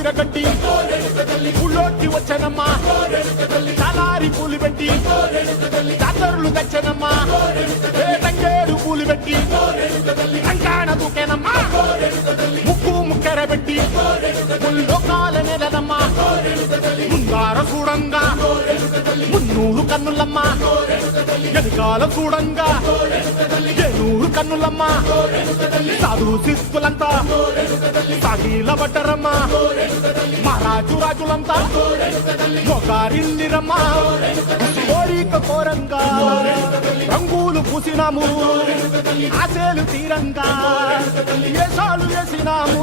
చీరగట్టి ఊళ్ళోకి వచ్చనమ్మా తలారి పూలు పెట్టి జాతరులు తెచ్చనమ్మా తంగేడు పూలు పెట్టి కంకాణ దూకేనమ్మా ముక్కు ముక్కెర పెట్టి ముల్లోకాల నెలనమ్మా ముందార చూడంగా మున్నూరు కన్నులమ్మా వెనకాల చూడంగా ఏనూరు కన్నులమ్మా సాధు శిస్తులంతా సాగిల బట్టరమ్మా మహారాజు రాజులంతా మొగారిల్లిరమ్మా కోరిక కోరంగా రంగులు పూసినాము ఆశలు తీరంగా వేషాలు వేసినాము.